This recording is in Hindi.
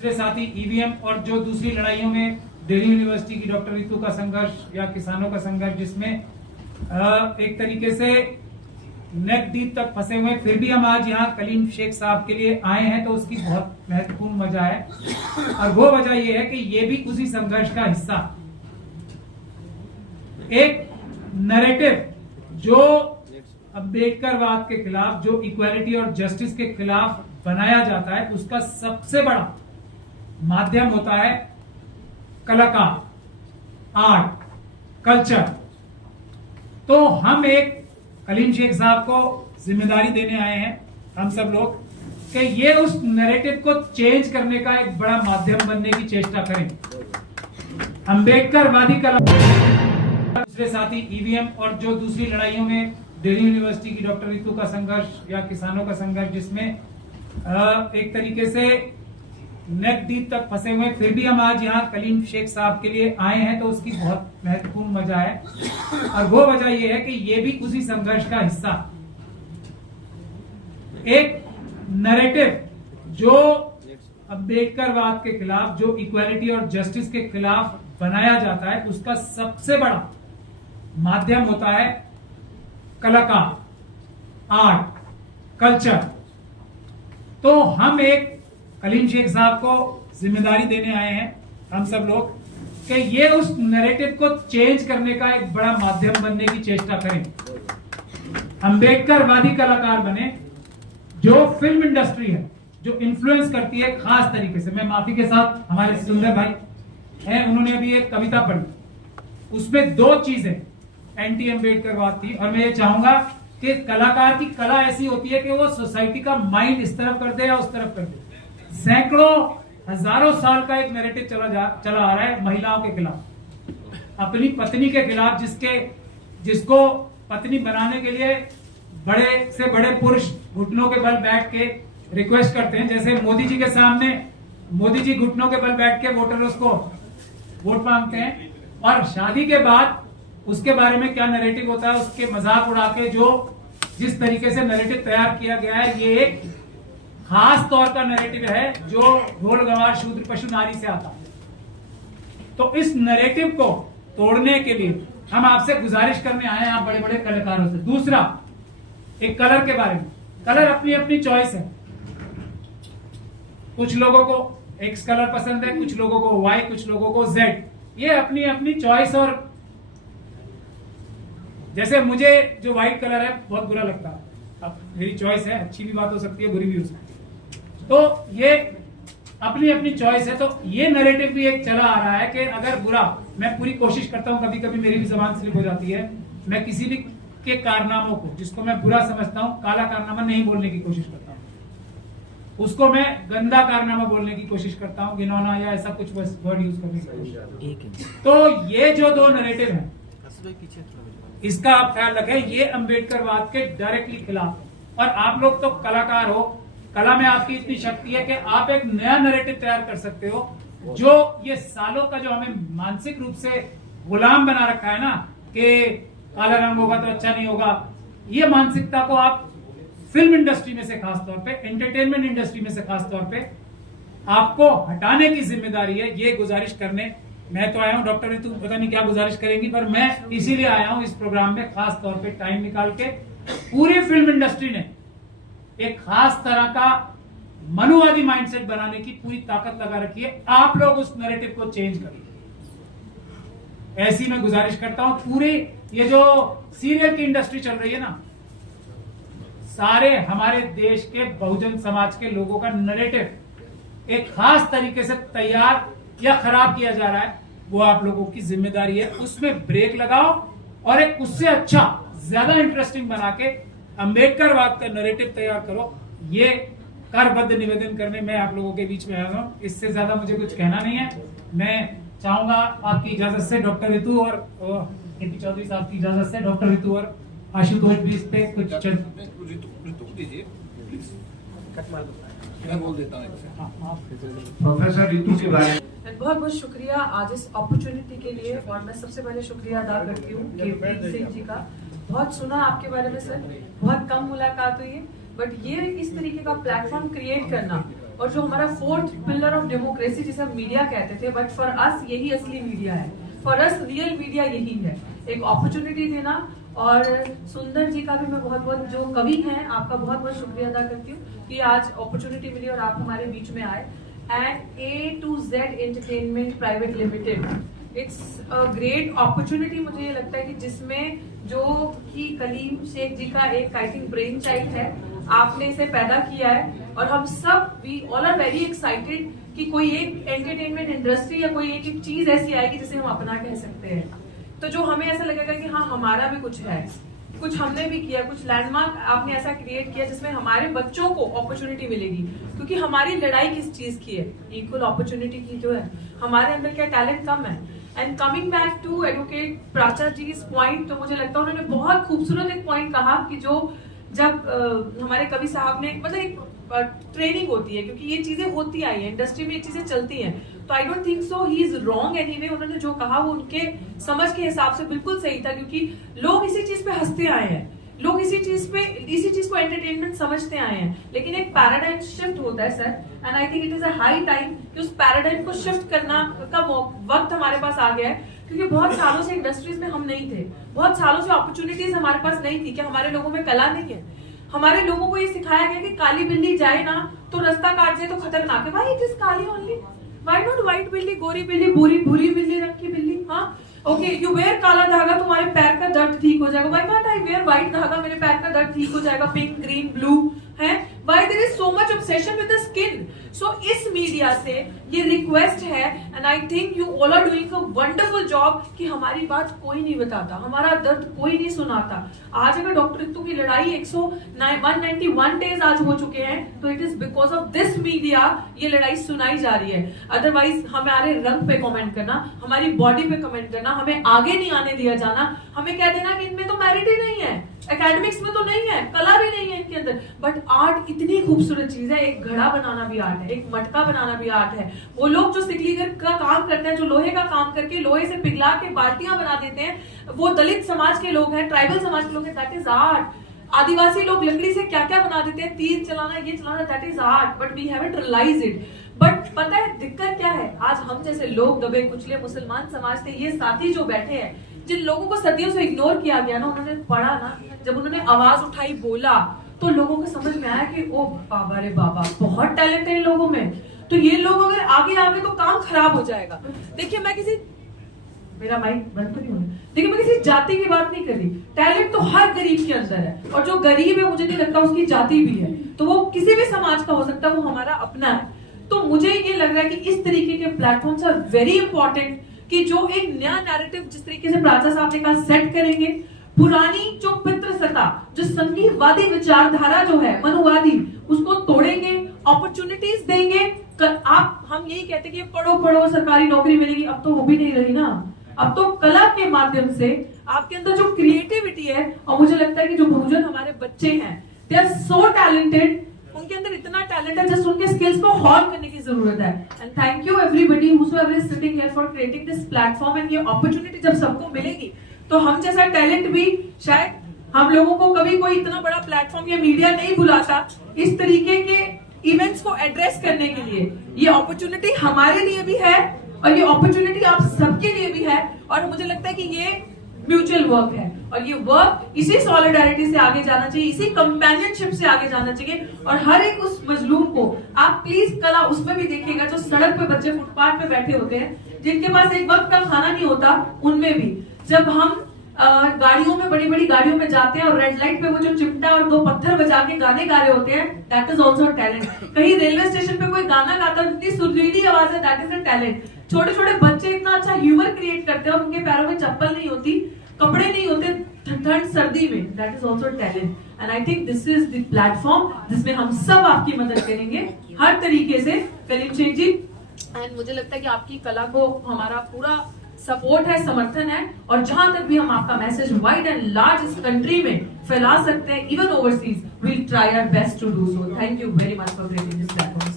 दूसरे साथी ईवीएम और जो दूसरी लड़ाइयों में दिल्ली यूनिवर्सिटी की डॉक्टर रितु का संघर्ष या किसानों का संघर्ष, जिसमें एक तरीके से नेक डीप तक फंसे हुए, फिर भी हम आज यहाँ कलीम शेख साहब के लिए आए हैं, तो उसकी बहुत महत्वपूर्ण वजह है। और वो वजह ये है कि ये भी उसी संघर्ष का हिस्सा, एक नैरेटिव जो अम्बेडकरवाद के खिलाफ, जो इक्वालिटी और जस्टिस के खिलाफ बनाया जाता है, उसका सबसे बड़ा माध्यम होता है कलाकार, आर्ट, कल्चर। तो हम एक कलीम शेख साहब को जिम्मेदारी देने आए हैं, हम सब लोग, कि ये उस नैरेटिव को चेंज करने का एक बड़ा माध्यम बनने की चेष्टा करें। अम्बेडकरवादी कला, दूसरे साथी ईवीएम और जो दूसरी लड़ाइयों में दिल्ली यूनिवर्सिटी की डॉक्टर रितु का संघर्ष या किसानों का संघर्ष, जिसमें एक तरीके से नेक डीप तक फंसे हुए, फिर भी हम आज यहाँ कलीम शेख साहब के लिए आए हैं, तो उसकी बहुत महत्वपूर्ण वजह है। और वो वजह ये है कि ये भी उसी संघर्ष का हिस्सा, एक नैरेटिव जो अम्बेडकरवाद के खिलाफ, जो इक्वालिटी और जस्टिस के खिलाफ बनाया जाता है, उसका सबसे बड़ा माध्यम होता है कलाकार, आर्ट, कल्चर। तो हम एक कलीम शेख साहब को जिम्मेदारी देने आए हैं, हम सब लोग, कि ये उस नैरेटिव को चेंज करने का एक बड़ा माध्यम बनने की चेष्टा करें। अम्बेडकरवादी कलाकार बने, जो फिल्म इंडस्ट्री है, जो इन्फ्लुएंस करती है खास तरीके से। मैं माफी के साथ, हमारे सुंदर भाई हैं, उन्होंने अभी एक कविता पढ़ी, उसमें दो चीजें एंटी अम्बेडकरवाद थी। और मैं ये चाहूंगा कि कलाकार की कला ऐसी होती है कि वो सोसाइटी का माइंड इस तरफ कर दे या उस तरफ कर दे। सैकड़ों हजारों साल का एक नैरेटिव चला आ रहा है महिलाओं के खिलाफ, अपनी पत्नी के खिलाफ, जिसको पत्नी बनाने के लिए बड़े से बड़े पुरुष घुटनों के बल बैठ के रिक्वेस्ट करते हैं। जैसे मोदी जी के सामने मोदी जी घुटनों के बल बैठ के वोटर्स को वोट मांगते हैं, और शादी के बाद उसके बारे में क्या नैरेटिव होता है, उसके मजाक उड़ा के जिस तरीके से नैरेटिव तैयार किया गया है, ये एक खास तौर का नैरेटिव है जो ढोल गवार शूद्र पशु नारी से आता है। तो इस नैरेटिव को तोड़ने के लिए हम आपसे गुजारिश करने आए हैं, आप बड़े बड़े कलाकारों से। दूसरा, एक कलर के बारे में। कलर अपनी अपनी चॉइस है, कुछ लोगों को एक्स कलर पसंद है, कुछ लोगों को वाई, कुछ लोगों को जेड। ये अपनी अपनी चॉइस। और जैसे मुझे जो व्हाइट कलर है बहुत बुरा लगता है, अब मेरी चॉइस है, अच्छी भी बात हो सकती है, बुरी भी हो सकती है, तो ये अपनी अपनी चॉइस है। तो ये नैरेटिव भी एक चला आ रहा है कि अगर बुरा, मैं पूरी कोशिश करता हूं, कभी कभी मेरी भी जबान स्लिप हो जाती है, मैं किसी भी के कारनामों को, जिसको मैं बुरा समझता हूं, काला कारनामा नहीं बोलने की कोशिश करता हूं, उसको मैं गंदा कारनामा बोलने की कोशिश करता हूं, घिनौना या ऐसा कुछ वर्ड यूज करने की कोशिश। तो ये जो दो नैरेटिव है, इसका आप ख्याल रखें, ये अम्बेडकरवाद के डायरेक्टली खिलाफ है। और आप लोग तो कलाकार हो, कला में आपकी इतनी शक्ति है कि आप एक नया नैरेटिव तैयार कर सकते हो, जो ये सालों का जो हमें मानसिक रूप से गुलाम बना रखा है ना, कि काला रंग होगा तो अच्छा नहीं होगा, ये मानसिकता को आप फिल्म इंडस्ट्री में से खास तौर पे, एंटरटेनमेंट इंडस्ट्री में से खास तौर पे आपको हटाने की जिम्मेदारी है। ये गुजारिश करने मैं तो आया हूं। डॉक्टर रितु पता नहीं क्या गुजारिश करेंगी, पर मैं इसीलिए आया हूं इस प्रोग्राम में, खास तौर पे टाइम निकाल के। पूरी फिल्म इंडस्ट्री ने एक खास तरह का मनुवादी माइंडसेट बनाने की पूरी ताकत लगा रखी है। आप लोग उस नैरेटिव को चेंज करिए, ऐसी मैं गुजारिश करता हूं। पूरी ये जो सीरियल की इंडस्ट्री चल रही है ना, सारे हमारे देश के बहुजन समाज के लोगों का नैरेटिव एक खास तरीके से तैयार या खराब किया जा रहा है, वो आप लोगों की जिम्मेदारी है। उसमें ब्रेक लगाओ और एक उससे अच्छा, ज्यादा इंटरेस्टिंग बना के अम्बेडकरवाद का नैरेटिव तैयार करो। ये करबद्ध निवेदन करने मैं आप लोगों के बीच में आया हूं। इससे ज्यादा मुझे कुछ कहना नहीं है। मैं चाहूंगा आपकी इजाजत से डॉक्टर रितु और केपी चौधरी साहब की इजाजत से डॉक्टर रितु और आशुतोष भी इस पे कुछ मैं बोल देता हूँ प्रोफेसर रितु के बारे में। बहुत बहुत शुक्रिया आज इस अपॉर्चुनिटी के लिए। और मैं सबसे पहले शुक्रिया अदा करती हूँ केपी सिंह जी का। बहुत सुना आपके बारे में सर, बहुत कम मुलाकात हुई है, बट ये इस तरीके का प्लेटफॉर्म क्रिएट करना और जो हमारा फोर्थ पिलर ऑफ डेमोक्रेसी जिसे हम मीडिया कहते थे, बट फॉर अस यही असली मीडिया है, फॉर अस रियल मीडिया यही है, एक अपॉर्चुनिटी देना। और सुंदर जी का भी मैं बहुत बहुत, जो कवि हैं, आपका बहुत बहुत शुक्रिया अदा करती हूँ कि आज अपॉर्चुनिटी मिली और आप हमारे बीच में आए। And A to Z entertainment private limited, it's a great opportunity. मुझे ये लगता है कि जिसमें जो कि कलीम शेख जी का एक आई थिंक ब्रेन चाइल्ड है, आपने इसे पैदा किया है और हम सब we all are very excited कि कोई एक एंटरटेनमेंट इंडस्ट्री या कोई एक चीज ऐसी आएगी जिसे हम अपना कह सकते हैं। तो जो हमें ऐसा लगेगा कि हाँ हमारा भी कुछ है, कुछ हमने भी किया, कुछ लैंडमार्क आपने ऐसा क्रिएट किया जिसमें हमारे बच्चों को अपॉर्चुनिटी मिलेगी। क्योंकि हमारी लड़ाई किस चीज की है? इक्वल अपॉर्चुनिटी की जो है। हमारे अंदर क्या टैलेंट कम है। And coming back to advocate Pracha ji इस पॉइंट, तो मुझे लगता है उन्होंने बहुत खूबसूरत एक पॉइंट कहा कि जो जब हमारे कवि साहब ने, मतलब एक ट्रेनिंग होती है, क्योंकि ये चीजें होती आई है इंडस्ट्री में, ये चीजें चलती हैं, तो I don't think so he is wrong anyway. उन्होंने जो कहा वो उनके समझ के हिसाब से बिल्कुल सही था, क्योंकि लोग इसी चीज पे हंसते आए हैं, लोग इसी चीज को एंटरटेनमेंट समझते आए हैं। लेकिन एक पैराडाइम शिफ्ट होता है sir, and I think it is a high time कि उस पैराडाइम को शिफ्ट करना का वक्त हमारे पास आ गया है। क्योंकि बहुत सालों से इंडस्ट्रीज में हम नहीं थे, बहुत सालों से अपॉर्चुनिटीज हमारे पास नहीं थी कि हमारे लोगों में कला नहीं है। हमारे लोगों को ये सिखाया गया कि काली बिल्ली जाए ना तो रास्ता काट जाए तो खतरनाक है। भाई it is Kali only, why not white बिल्ली, गोरी बिल्ली, भूरी बिल्ली, रंग की बिल्ली। हाँ ओके, यू वेयर काला धागा, तुम्हारे पैर का दर्द ठीक हो जाएगा। Why can't I wear white धागा, मेरे पैर का दर्द ठीक हो जाएगा। पिंक, ग्रीन, ब्लू है। Why there is so much obsession with the skin. So इस मीडिया से ये रिक्वेस्ट है, and I think you all are doing a wonderful job कि हमारी बात कोई नहीं बताता, हमारा दर्द कोई नहीं सुनाता। आज अगर डॉक्टर रितु की लड़ाई 191 डेज आज हो चुके हैं, तो it is because of this media ये लड़ाई सुनाई जा रही है। अदरवाइज हमारे रंग पे कमेंट करना, हमारी बॉडी पे कमेंट करना, हमें आगे नहीं आने दिया जाना, हमें कह देना कि इनमें तो मेरिट ही नहीं है, एकेडमिक्स में तो नहीं है, कला भी नहीं है इनके अंदर। बट आर्ट इतनी खूबसूरत चीज है, एक घड़ा बनाना भी आर्ट है, एक मटका बनाना भी आर्ट है। वो लोग जो सिकलीगर का काम करते हैं, जो लोहे का काम करके लोहे से पिघला के बाल्टियां बना देते हैं, वो दलित समाज के लोग हैं, ट्राइबल समाज के लोग हैं, दैट इज आर्ट। आदिवासी लोग लकड़ी से क्या क्या बना देते हैं, तीर चलाना, ये चलाना, that is art. But we haven't realized it. But पता है दिक्कत क्या है? आज हम जैसे लोग, दबे कुचले मुसलमान समाज से ये साथी जो बैठे हैं, जिन लोगों को सदियों से इग्नोर किया गया ना, उन्होंने पढ़ा ना, जब उन्होंने आवाज उठाई, बोला, तो लोगों को समझ में आया कि ओ बाबा रे बाबा, बहुत टैलेंट है इन लोगों में। तो ये लोग अगर आगे आगे तो काम खराब हो जाएगा। देखिए मैं किसी, मेरा माइक बंद तो नहीं होना, देखिए मैं किसी जाति की बात नहीं कर रही। टैलेंट तो हर गरीब के अंदर है, और जो गरीब है मुझे नहीं लगता उसकी जाति भी है, तो वो किसी भी समाज का हो सकता है, वो हमारा अपना है। तो मुझे ये लग रहा है कि इस तरीके के प्लेटफॉर्म्स आर वेरी इंपॉर्टेंट, कि जो एक नया नैरेटिव जिस तरीके से प्राचा साहब ने कहा सेट करेंगे, पुरानी जो पितृसत्ता, जो संघीवादी विचारधारा जो है, मनुवादी, उसको तोड़ेंगे, अपॉर्चुनिटीज देंगे। आप, हम यही कहते हैं कि पढ़ो पढ़ो सरकारी नौकरी मिलेगी, अब तो वो भी नहीं रही ना। अब तो कला के माध्यम से आपके अंदर जो क्रिएटिविटी है, और मुझे लगता है कि जो बहुजन हमारे बच्चे हैं, दे आर सो टैलेंटेड, उनके अंदर इतना टैलेंट है, जस्ट उनके स्किल्स को हॉर्न करने की जरूरत है। And thank you everybody whoever is sitting here for creating this platform. And ये अपॉर्चुनिटी जब सबको मिलेगी, तो हम जैसा टैलेंट भी, शायद हम लोगों को कभी कोई इतना बड़ा प्लेटफॉर्म या मीडिया नहीं बुलाता इस तरीके के इवेंट्स को एड्रेस करने के लिए। ये अपॉर्चुनिटी हमारे लिए भी है, और ये अपॉर्चुनिटी आप सबके लिए भी है। और मुझे लगता है कि ये म्यूचुअल वर्क है, और ये वर्क इसी सॉलिडारिटी से आगे जाना चाहिए, इसी कंपेनियनशिप से आगे जाना चाहिए। और हर एक उस मजलूम को आप प्लीज कला उसमें भी देखिएगा, जो सड़क पे बच्चे फुटपाथ पे बैठे होते हैं, जिनके पास एक वक्त का खाना नहीं होता, उनमें भी जब हम गाड़ियों में, बड़ी बड़ी गाड़ियों में जाते हैं और रेड लाइट पे वो जो चिमटा और 2 पत्थर बजा के गाने गा रहे होते हैं, दैट इज ऑल्सो टैलेंट। कहीं रेलवे स्टेशन पे कोई गाना गाता है, इतनी सुरीली आवाज है, दैट इज अ टैलेंट। छोटे छोटे बच्चे इतना अच्छा ह्यूमर क्रिएट करते हैं, और उनके पैरों में चप्पल नहीं होती, कपड़े नहीं होते ठंड सर्दी में, that is also talent. And I think this is the platform जिसमें हम सब आपकी मदद करेंगे हर तरीके से। कलीम शेख जी, एंड मुझे लगता है कि आपकी कला को हमारा पूरा सपोर्ट है, समर्थन है, और जहां तक भी हम आपका मैसेज वाइड एंड लार्ज इस कंट्री में फैला सकते हैं, even overseas, we'll try our best to do so. Thank you very much for creating this platform.